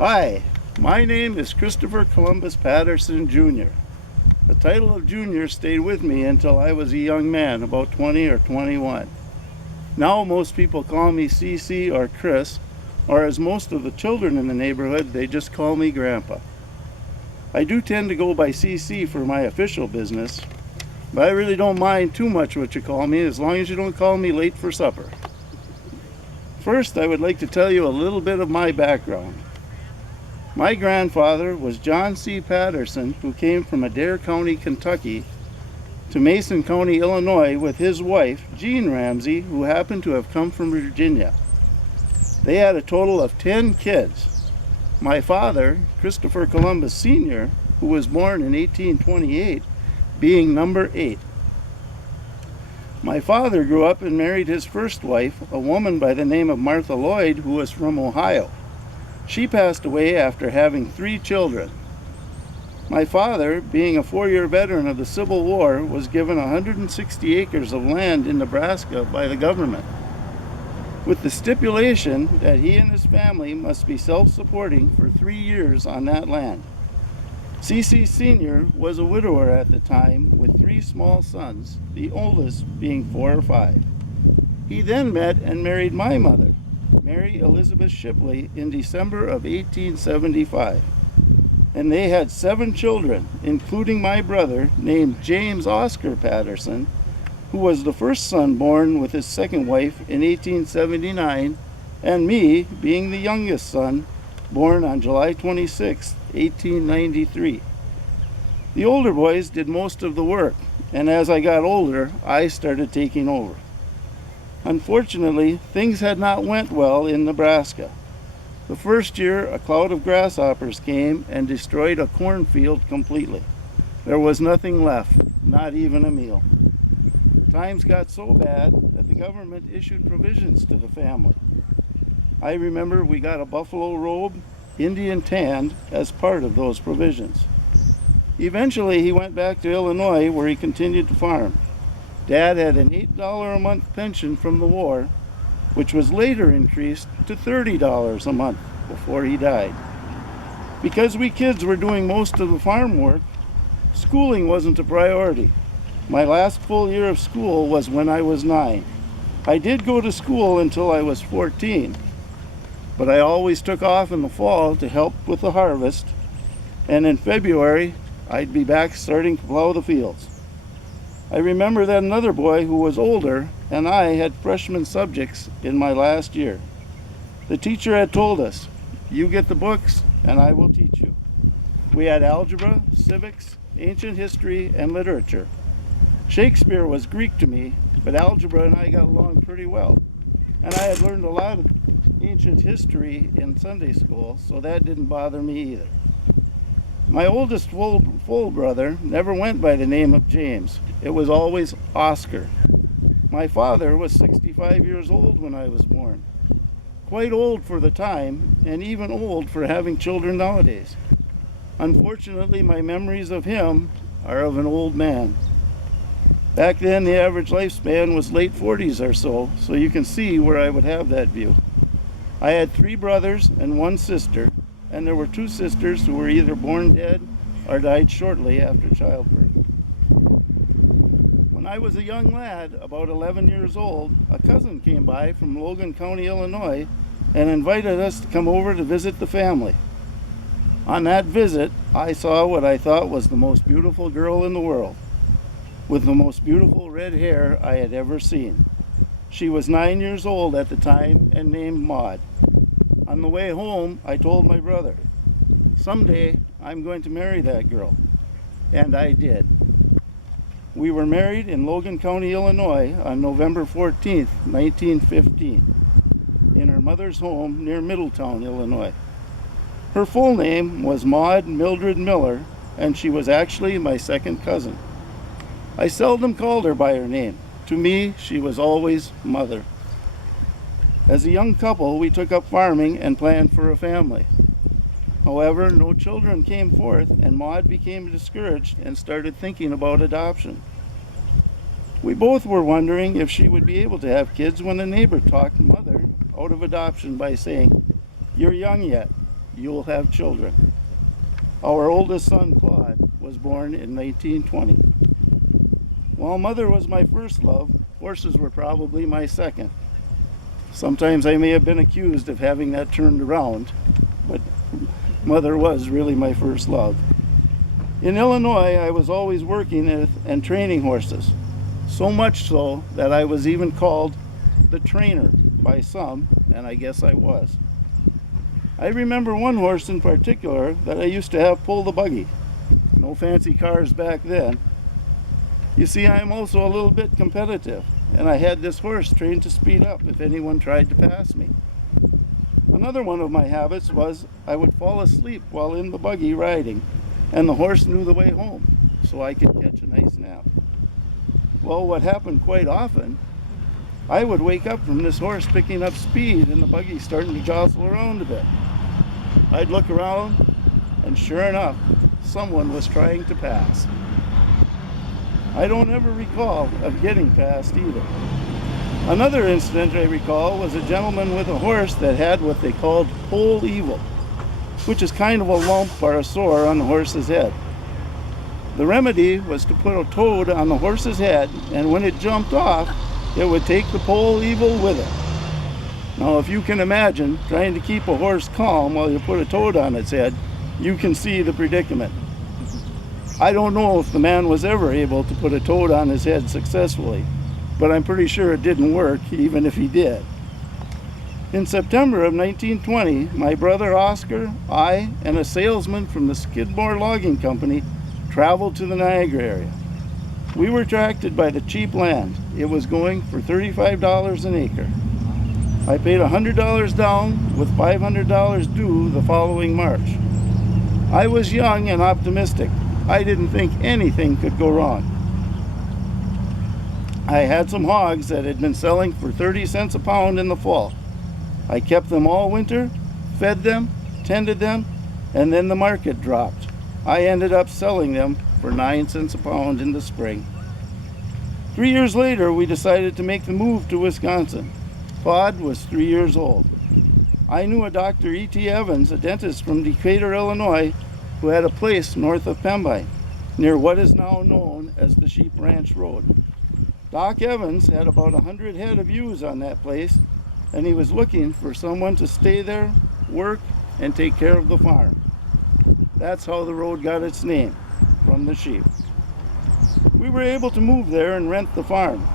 Hi, my name is Christopher Columbus Patterson Jr. The title of Junior stayed with me until I was a young man, about 20 or 21. Now most people call me CC or Chris, or as most of the children in the neighborhood, they just call me Grandpa. I do tend to go by CC for my official business, but I really don't mind too much what you call me as long as you don't call me late for supper. First, I would like to tell you a little bit of my background. My grandfather was John C. Patterson, who came from Adair County, Kentucky, to Mason County, Illinois, with his wife, Jean Ramsey, who happened to have come from Virginia. They had a total of 10 kids. My father, Christopher Columbus Sr., who was born in 1828, being number 8. My father grew up and married his first wife, a woman by the name of Martha Lloyd, who was from Ohio. She passed away after having 3 children. My father, being a 4-year veteran of the Civil War, was given 160 acres of land in Nebraska by the government, with the stipulation that he and his family must be self-supporting for 3 years on that land. CC Sr. was a widower at the time with 3 small sons, the oldest being 4 or 5. He then met and married my mother, Mary Elizabeth Shipley, in December of 1875. And they had 7 children, including my brother, named James Oscar Patterson, who was the first son born with his second wife in 1879, and me, being the youngest son, born on July 26, 1893. The older boys did most of the work, and as I got older, I started taking over. Unfortunately, things had not went well in Nebraska. The first year, a cloud of grasshoppers came and destroyed a cornfield completely. There was nothing left, not even a meal. Times got so bad that the government issued provisions to the family. I remember we got a buffalo robe, Indian tanned, as part of those provisions. Eventually, he went back to Illinois, where he continued to farm. Dad had an $8 a month pension from the war, which was later increased to $30 a month before he died. Because we kids were doing most of the farm work, schooling wasn't a priority. My last full year of school was when I was 9. I did go to school until I was 14, but I always took off in the fall to help with the harvest, and in February, I'd be back starting to plow the fields. I remember that another boy who was older and I had freshman subjects in my last year. The teacher had told us, "You get the books and I will teach you." We had algebra, civics, ancient history, and literature. Shakespeare was Greek to me, but algebra and I got along pretty well. And I had learned a lot of ancient history in Sunday school, so that didn't bother me either. My oldest full brother never went by the name of James. It was always Oscar. My father was 65 years old when I was born. Quite old for the time, and even old for having children nowadays. Unfortunately, my memories of him are of an old man. Back then, the average lifespan was late 40s or so you can see where I would have that view. I had 3 brothers and 1 sister, and there were 2 sisters who were either born dead or died shortly after childbirth. When I was a young lad, about 11 years old, a cousin came by from Logan County, Illinois, and invited us to come over to visit the family. On that visit, I saw what I thought was the most beautiful girl in the world, with the most beautiful red hair I had ever seen. She was 9 years old at the time and named Maude. On the way home, I told my brother, "Someday I'm going to marry that girl." And I did. We were married in Logan County, Illinois on November 14th, 1915, in her mother's home near Middletown, Illinois. Her full name was Maude Mildred Miller, and she was actually my second cousin. I seldom called her by her name. To me, she was always Mother. As a young couple, we took up farming and planned for a family. However, no children came forth, and Maude became discouraged and started thinking about adoption. We both were wondering if she would be able to have kids when a neighbor talked Mother out of adoption by saying, "You're young yet. you'll have children. Our oldest son, Claude, was born in 1920. While mother was my first love, horses were probably my second. Sometimes I may have been accused of having that turned around, but mother was really my first love. In Illinois, I was always working and training horses, so much so that I was even called the trainer by some, and I guess I was. I remember one horse in particular that I used to have pull the buggy. No fancy cars back then. You see, I am also a little bit competitive, and I had this horse trained to speed up if anyone tried to pass me. Another one of my habits was I would fall asleep while in the buggy riding, and the horse knew the way home, so I could catch a nice nap. Well, what happened quite often, I would wake up from this horse picking up speed and the buggy starting to jostle around a bit. I'd look around, and sure enough, someone was trying to pass. I don't ever recall of getting past either. Another incident I recall was a gentleman with a horse that had what they called pole evil, which is kind of a lump or a sore on the horse's head. The remedy was to put a toad on the horse's head, and when it jumped off, it would take the pole evil with it. Now, if you can imagine trying to keep a horse calm while you put a toad on its head, you can see the predicament. I don't know if the man was ever able to put a toad on his head successfully, but I'm pretty sure it didn't work, even if he did. In September of 1920, my brother Oscar, I, and a salesman from the Skidmore Logging Company traveled to the Niagara area. We were attracted by the cheap land. It was going for $35 an acre. I paid $100 down with $500 due the following March. I was young and optimistic. I didn't think anything could go wrong. I had some hogs that had been selling for 30 cents a pound in the fall. I kept them all winter, fed them, tended them, and then the market dropped. I ended up selling them for 9 cents a pound in the spring. 3 years later, we decided to make the move to Wisconsin. Claude was 3 years old. I knew a Dr. E.T. Evans, a dentist from Decatur, Illinois, who had a place north of Pembine, near what is now known as the Sheep Ranch Road. Doc Evans had about 100 head of ewes on that place, and he was looking for someone to stay there, work, and take care of the farm. That's how the road got its name, from the sheep. We were able to move there and rent the farm.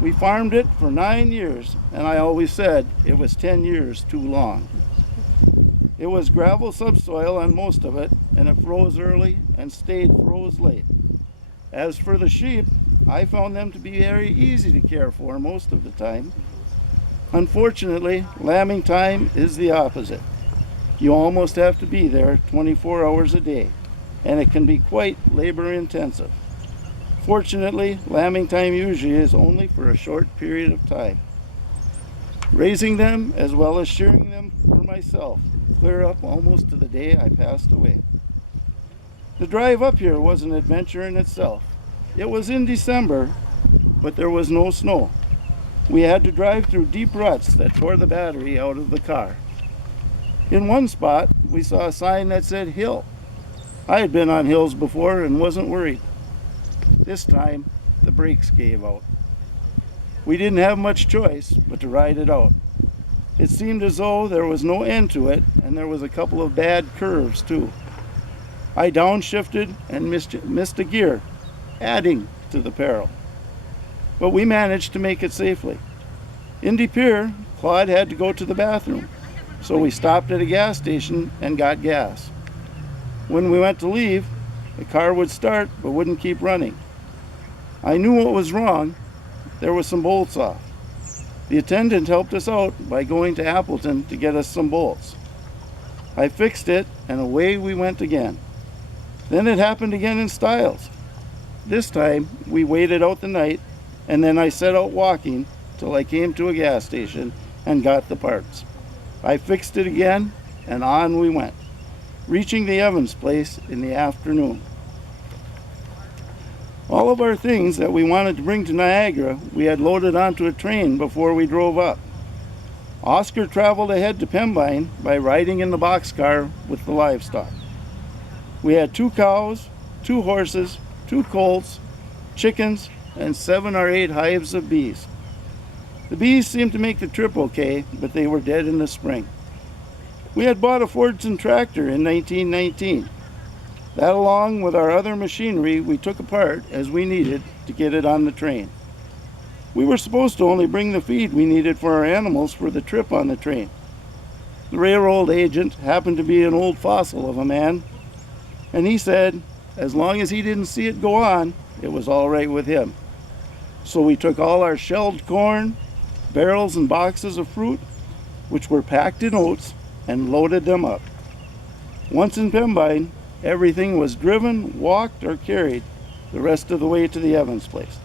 We farmed it for 9 years, and I always said it was 10 years too long. It was gravel subsoil on most of it, and it froze early and stayed froze late. As for the sheep, I found them to be very easy to care for most of the time. Unfortunately, lambing time is the opposite. You almost have to be there 24 hours a day, and it can be quite labor intensive. Fortunately, lambing time usually is only for a short period of time. Raising them as well as shearing them for myself clear up almost to the day I passed away. The drive up here was an adventure in itself. It was in December, but there was no snow. We had to drive through deep ruts that tore the battery out of the car. In one spot, we saw a sign that said hill. I had been on hills before and wasn't worried. This time, the brakes gave out. We didn't have much choice but to ride it out. It seemed as though there was no end to it, and there was a couple of bad curves too. I downshifted and missed a gear, adding to the peril. But we managed to make it safely. In De Pere, Claude had to go to the bathroom, so we stopped at a gas station and got gas. When we went to leave, the car would start but wouldn't keep running. I knew what was wrong. There was some bolts off. The attendant helped us out by going to Appleton to get us some bolts. I fixed it, and away we went again. Then it happened again in Stiles. This time, we waited out the night, and then I set out walking till I came to a gas station and got the parts. I fixed it again, and on we went, reaching the Evans place in the afternoon. All of our things that we wanted to bring to Niagara, we had loaded onto a train before we drove up. Oscar traveled ahead to Pembine by riding in the boxcar with the livestock. We had 2 cows, 2 horses, 2 colts, chickens, and 7 or 8 hives of bees. The bees seemed to make the trip okay, but they were dead in the spring. We had bought a Protestant tractor in 1919. That, along with our other machinery, we took apart as we needed to get it on the train. We were supposed to only bring the feed we needed for our animals for the trip on the train. The railroad agent happened to be an old fossil of a man, and he said as long as he didn't see it go on, it was all right with him. So we took all our shelled corn, barrels and boxes of fruit, which were packed in oats, and loaded them up. Once in Pembine, everything was driven, walked, or carried the rest of the way to the Evans place.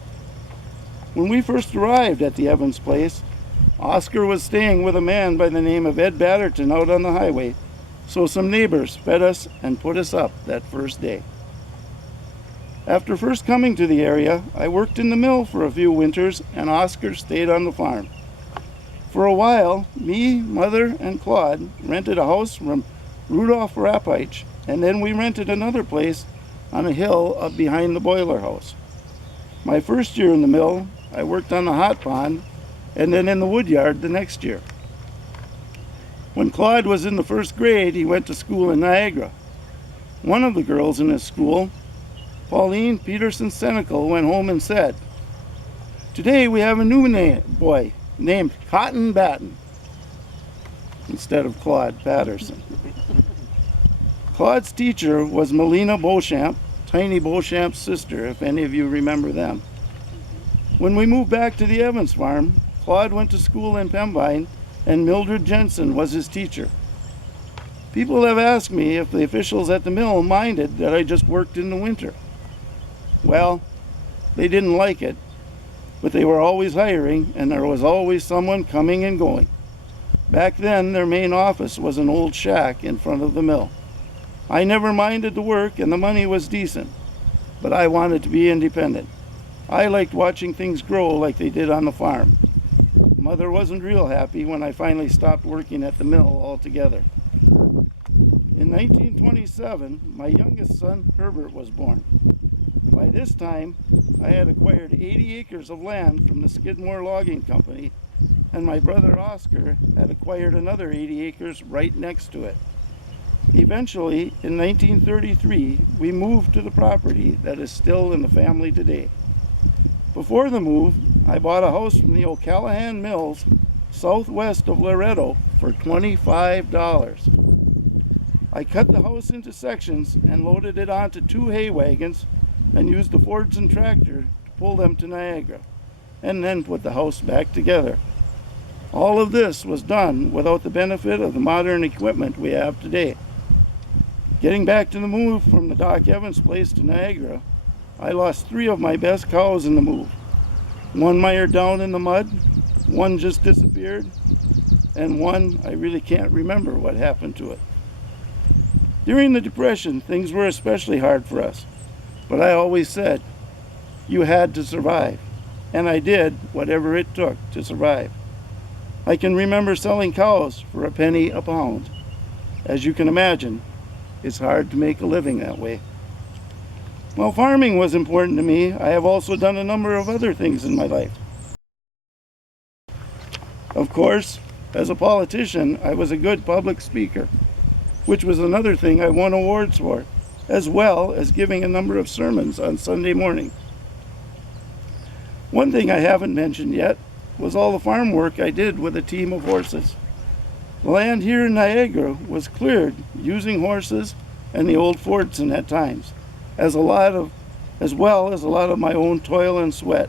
When we first arrived at the Evans place, Oscar was staying with a man by the name of Ed Patterson out on the highway, so some neighbors fed us and put us up that first day. After first coming to the area, I worked in the mill for a few winters, and Oscar stayed on the farm. For a while, me, Mother, and Claude rented a house from Rudolph Rapich, and then we rented another place on a hill up behind the boiler house. My first year in the mill, I worked on the hot pond, and then in the wood yard the next year. When Claude was in the first grade, he went to school in Niagara. One of the girls in his school, Pauline Peterson Senecal, went home and said, "Today we have a new boy named Cotton Batten," instead of Claude Patterson. Claude's teacher was Melina Beauchamp, Tiny Beauchamp's sister, if any of you remember them. When we moved back to the Evans farm, Claude went to school in Pembine, and Mildred Jensen was his teacher. People have asked me if the officials at the mill minded that I just worked in the winter. Well, they didn't like it, but they were always hiring, and there was always someone coming and going. Back then, their main office was an old shack in front of the mill. I never minded the work, and the money was decent, but I wanted to be independent. I liked watching things grow like they did on the farm. Mother wasn't real happy when I finally stopped working at the mill altogether. In 1927, my youngest son, Herbert, was born. By this time, I had acquired 80 acres of land from the Skidmore Logging Company, and my brother Oscar had acquired another 80 acres right next to it. Eventually, in 1933, we moved to the property that is still in the family today. Before the move, I bought a house from the O'Callahan Mills, southwest of Loretto, for $25. I cut the house into sections and loaded it onto 2 hay wagons and used the Fordson tractor to pull them to Niagara, and then put the house back together. All of this was done without the benefit of the modern equipment we have today. Getting back to the move from the Doc Evans place to Niagara, I lost 3 of my best cows in the move. 1 mired down in the mud, 1 just disappeared, and 1 I really can't remember what happened to it. During the Depression, things were especially hard for us, but I always said, you had to survive, and I did whatever it took to survive. I can remember selling cows for a penny a pound. As you can imagine, it's hard to make a living that way. While farming was important to me, I have also done a number of other things in my life. Of course, as a politician, I was a good public speaker, which was another thing I won awards for, as well as giving a number of sermons on Sunday morning. One thing I haven't mentioned yet was all the farm work I did with a team of horses. The land here in Niagara was cleared using horses and the old Fordson at times, as well as a lot of my own toil and sweat.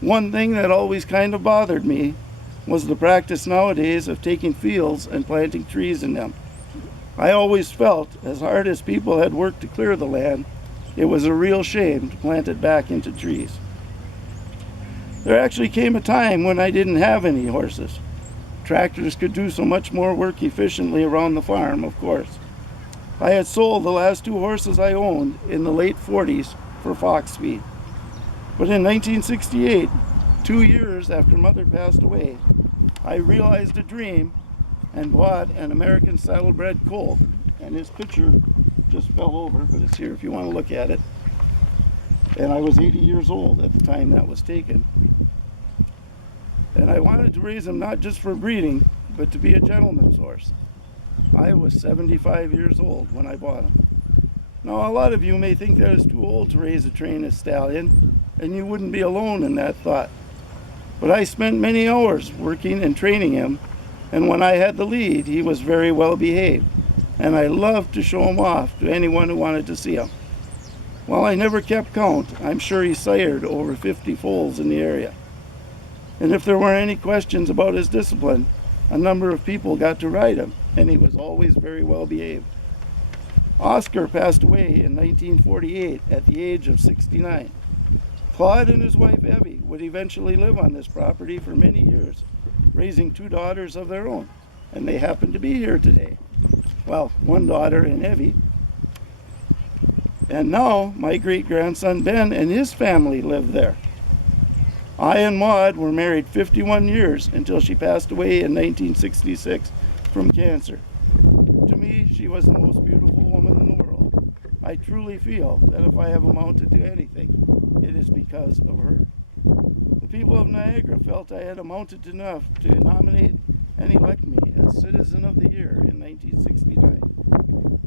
One thing that always kind of bothered me was the practice nowadays of taking fields and planting trees in them. I always felt, as hard as people had worked to clear the land, it was a real shame to plant it back into trees. There actually came a time when I didn't have any horses. Tractors could do so much more work efficiently around the farm, of course. I had sold the last 2 horses I owned in the late 40s for fox feed. But in 1968, 2 years after Mother passed away, I realized a dream and bought an American saddlebred colt. And his picture just fell over, but it's here if you want to look at it. And I was 80 years old at the time that was taken. And I wanted to raise him not just for breeding, but to be a gentleman's horse. I was 75 years old when I bought him. Now, a lot of you may think that it's too old to raise a trained stallion, and you wouldn't be alone in that thought. But I spent many hours working and training him, and when I had the lead, he was very well behaved, and I loved to show him off to anyone who wanted to see him. While I never kept count, I'm sure he sired over 50 foals in the area. And if there were any questions about his discipline, a number of people got to ride him, and he was always very well behaved. Oscar passed away in 1948 at the age of 69. Claude and his wife Evie would eventually live on this property for many years, raising 2 daughters of their own, and they happen to be here today. Well, 1 daughter and Evie. And now my great-grandson Ben and his family live there. I and Maude were married 51 years until she passed away in 1966 from cancer. To me, she was the most beautiful woman in the world. I truly feel that if I have amounted to anything, it is because of her. The people of Niagara felt I had amounted enough to nominate and elect me as Citizen of the Year in 1969.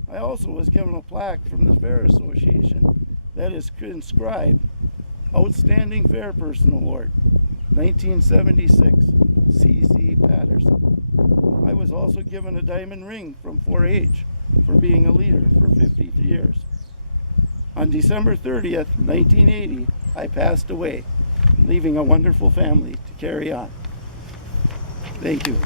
I also was given a plaque from the Fair Association that is inscribed Outstanding Fair Person Award, 1976, C.C. Patterson. I was also given a diamond ring from 4-H for being a leader for 50 years. On December 30th, 1980, I passed away, leaving a wonderful family to carry on. Thank you.